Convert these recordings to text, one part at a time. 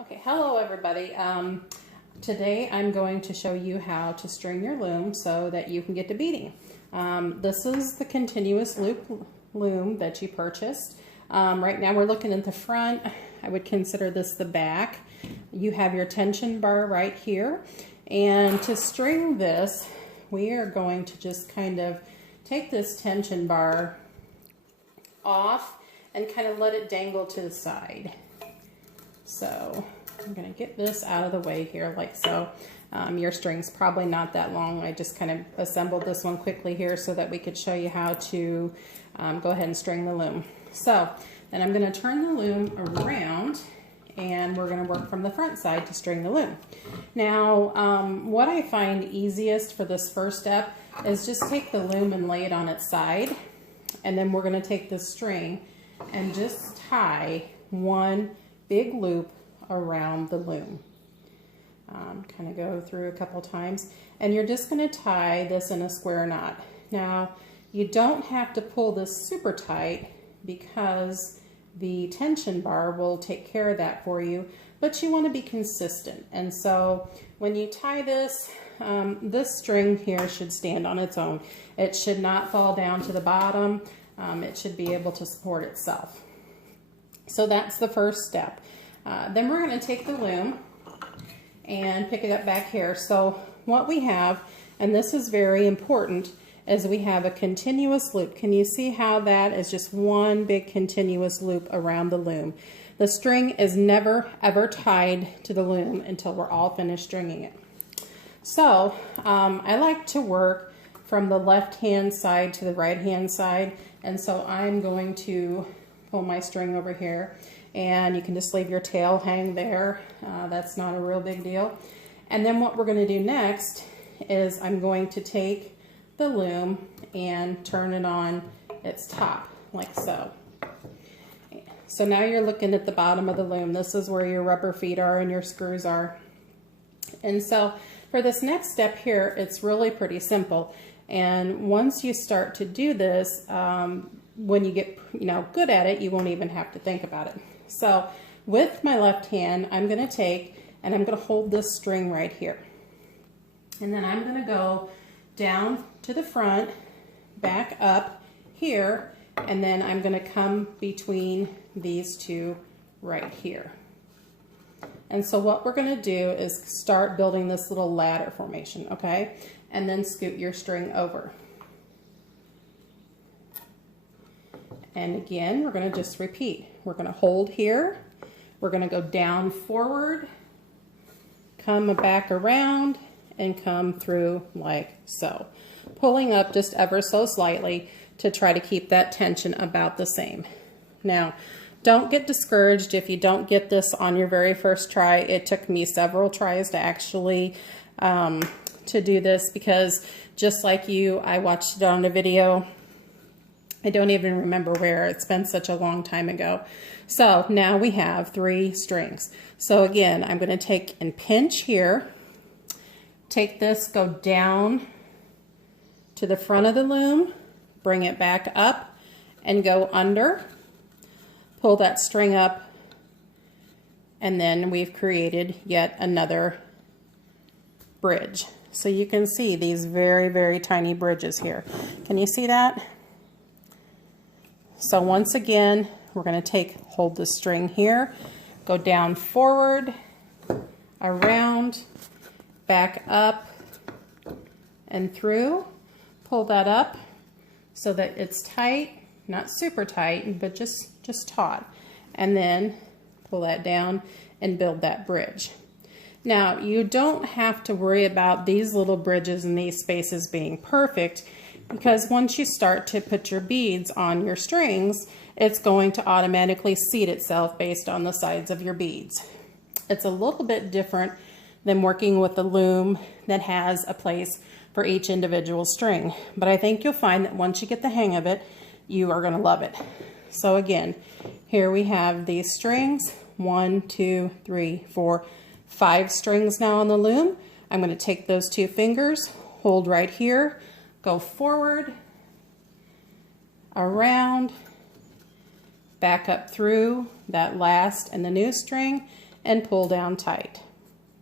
Okay, hello everybody. Today I'm going to show you how to string your loom so that you can get to beading. This is the continuous loop loom that you purchased. Right now we're looking at the front. I would consider this the back. You have your tension bar right here. And to string this, we are going to just kind of take this tension bar off and kind of let it dangle to the side. So I'm going to get this out of the way here like so. Your string's probably not that long. I just kind of assembled this one quickly here so that we could show you how to go ahead and string the loom. So then I'm going to turn the loom around and we're going to work from the front side to string the loom. Now what I find easiest for this first step is just take the loom and lay it on its side, and then we're going to take the string and just tie one big loop around the loom. Kind of go through a couple times, and you're just going to tie this in a square knot. Now you don't have to pull this super tight because the tension bar will take care of that for you, but you want to be consistent. And so when you tie this, this string here should stand on its own. It should not fall down to the bottom. It should be able to support itself. So that's the first step. Then we're going to take the loom and pick it up back here. So what we have, and this is very important, is we have a continuous loop. Can you see how that is just one big continuous loop around the loom? The string is never ever tied to the loom until we're all finished stringing it. So I like to work from the left hand side to the right hand side, and so I'm going to pull my string over here, and you can just leave your tail hang there. That's not a real big deal. And then what we're going to do next is I'm going to take the loom and turn it on its top like so. So now you're looking at the bottom of the loom. This is where your rubber feet are and your screws are. And so for this next step here, it's really pretty simple. And once you start to do this, when you get good at it, you won't even have to think about it. So with my left hand, I'm going to take and I'm going to hold this string right here. And then I'm going to go down to the front, back up here, and then I'm going to come between these two right here. And so what we're going to do is start building this little ladder formation, okay? And then scoot your string over. And again, we're going to just repeat. We're going to hold here. We're going to go down forward, come back around, and come through like so. Pulling up just ever so slightly to try to keep that tension about the same. Now, don't get discouraged if you don't get this on your very first try. It took me several tries to actually to do this, because just like you, I watched it on a video. I don't even remember where. It's been such a long time ago. So now we have 3 strings. So again, I'm going to take and pinch here. Take this, go down to the front of the loom, bring it back up, and go under. Pull that string up, and then we've created yet another bridge. So you can see these very, very tiny bridges here. Can you see that? So once again, we're going to hold the string here, go down forward, around, back up, and through. Pull that up so that it's tight, not super tight, but just taut. And then pull that down and build that bridge. Now, you don't have to worry about these little bridges and these spaces being perfect, because once you start to put your beads on your strings, it's going to automatically seat itself based on the sides of your beads. It's a little bit different than working with a loom that has a place for each individual string. But I think you'll find that once you get the hang of it, you are going to love it. So again, here we have these strings, 1, 2, 3, 4, 5 strings now on the loom. I'm going to take those 2 fingers, hold right here, go forward, around, back up through that last and the new string, and pull down tight,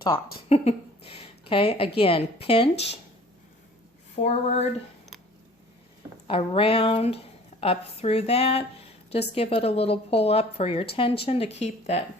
taut. Okay, again, pinch, forward, around, up through that. Just give it a little pull up for your tension to keep that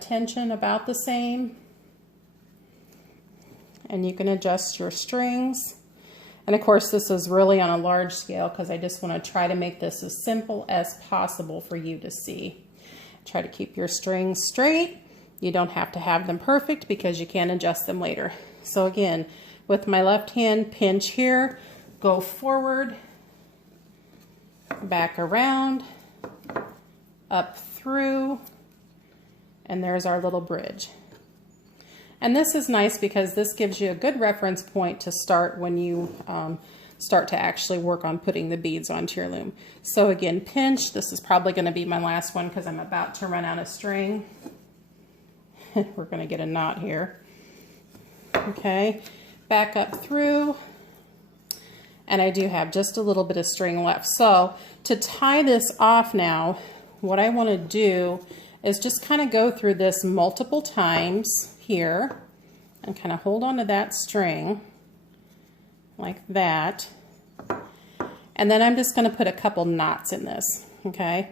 tension about the same. And you can adjust your strings. And of course, this is really on a large scale because I just want to try to make this as simple as possible for you to see. Try to keep your strings straight. You don't have to have them perfect because you can adjust them later. So again, with my left hand, pinch here, go forward, back around, up through, and there's our little bridge. And this is nice because this gives you a good reference point to start when you start to actually work on putting the beads onto your loom. So again, pinch. This is probably going to be my last one because I'm about to run out of string. We're going to get a knot here. Okay, back up through. And I do have just a little bit of string left. So to tie this off now, what I want to do is just kind of go through this multiple times here and kind of hold on to that string like that. And then I'm just going to put a couple knots in this, okay?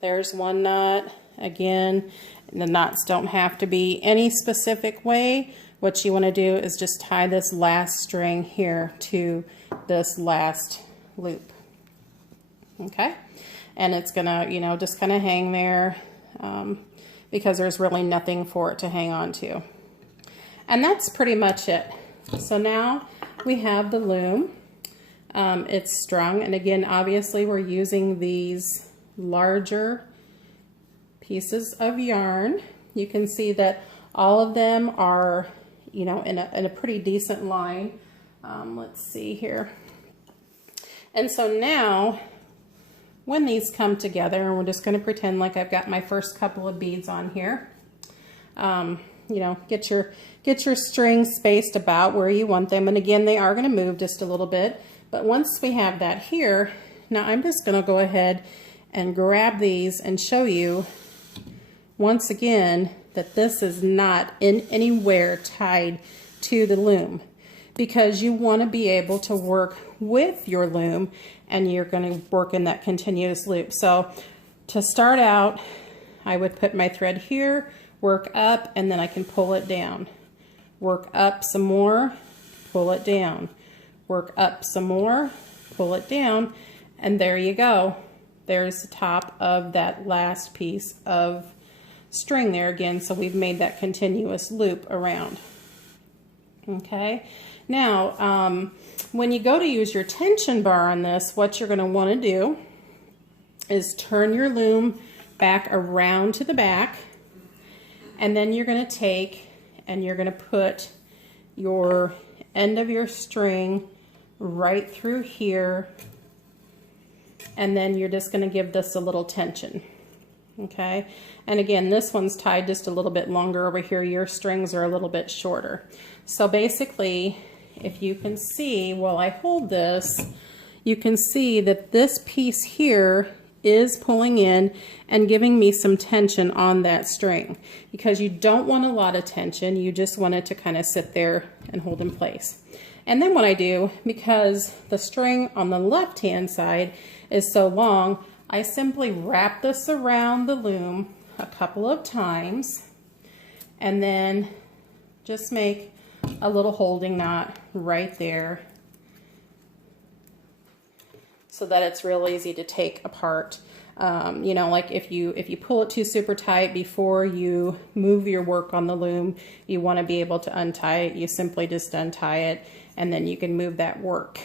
There's one knot. Again, the knots don't have to be any specific way. What you want to do is just tie this last string here to this last loop, okay? And it's gonna, you know, just kind of hang there because there's really nothing for it to hang on to. And that's pretty much it. So now we have the loom. It's strung, and again, obviously we're using these larger pieces of yarn. You can see that all of them are, you know, in a pretty decent line. Let's see here. And so now, when these come together, and we're just going to pretend like I've got my first couple of beads on here. You know, get your strings spaced about where you want them. And again, they are going to move just a little bit. But once we have that here, now I'm just going to go ahead and grab these and show you once again that this is not in anywhere tied to the loom, because you want to be able to work with your loom and you're going to work in that continuous loop. So to start out, I would put my thread here, work up, and then I can pull it down. Work up some more, pull it down. Work up some more, pull it down, and there you go. There's the top of that last piece of string there again, so we've made that continuous loop around. Okay, now when you go to use your tension bar on this, what you're going to want to do is turn your loom back around to the back, and then you're going to take and you're going to put your end of your string right through here, and then you're just going to give this a little tension. Okay, and again, this one's tied just a little bit longer over here. Your strings are a little bit shorter. So basically, if you can see while I hold this, you can see that this piece here is pulling in and giving me some tension on that string, because you don't want a lot of tension. You just want it to kind of sit there and hold in place. And then what I do, because the string on the left-hand side is so long, I simply wrap this around the loom a couple of times and then just make a little holding knot right there so that it's real easy to take apart. You know, like if you pull it too super tight before you move your work on the loom, you want to be able to untie it. You simply just untie it and then you can move that work.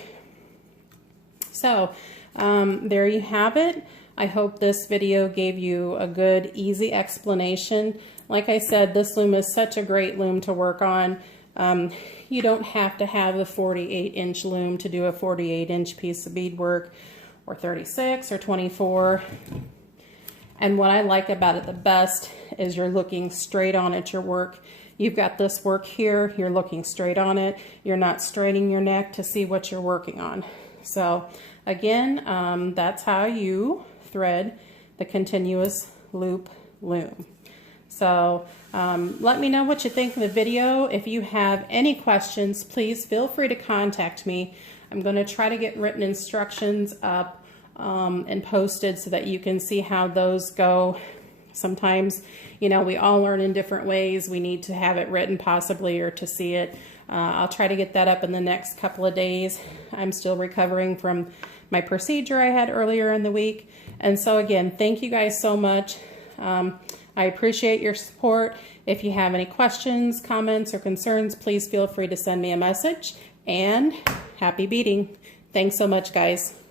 So there you have it. I hope this video gave you a good, easy explanation. Like I said, this loom is such a great loom to work on. You don't have to have a 48-inch loom to do a 48-inch piece of beadwork, or 36 or 24. And what I like about it the best is you're looking straight on at your work. You've got this work here, you're looking straight on it. You're not straining your neck to see what you're working on. So again, that's how you thread the continuous loop loom. So let me know what you think of the video. If you have any questions, please feel free to contact me. I'm going to try to get written instructions up and posted so that you can see how those go. Sometimes, you know, we all learn in different ways. We need to have it written possibly or to see it. I'll try to get that up in the next couple of days. I'm still recovering from my procedure I had earlier in the week. And so again, thank you guys so much. I appreciate your support. If you have any questions, comments, or concerns, please feel free to send me a message. And happy beading. Thanks so much, guys.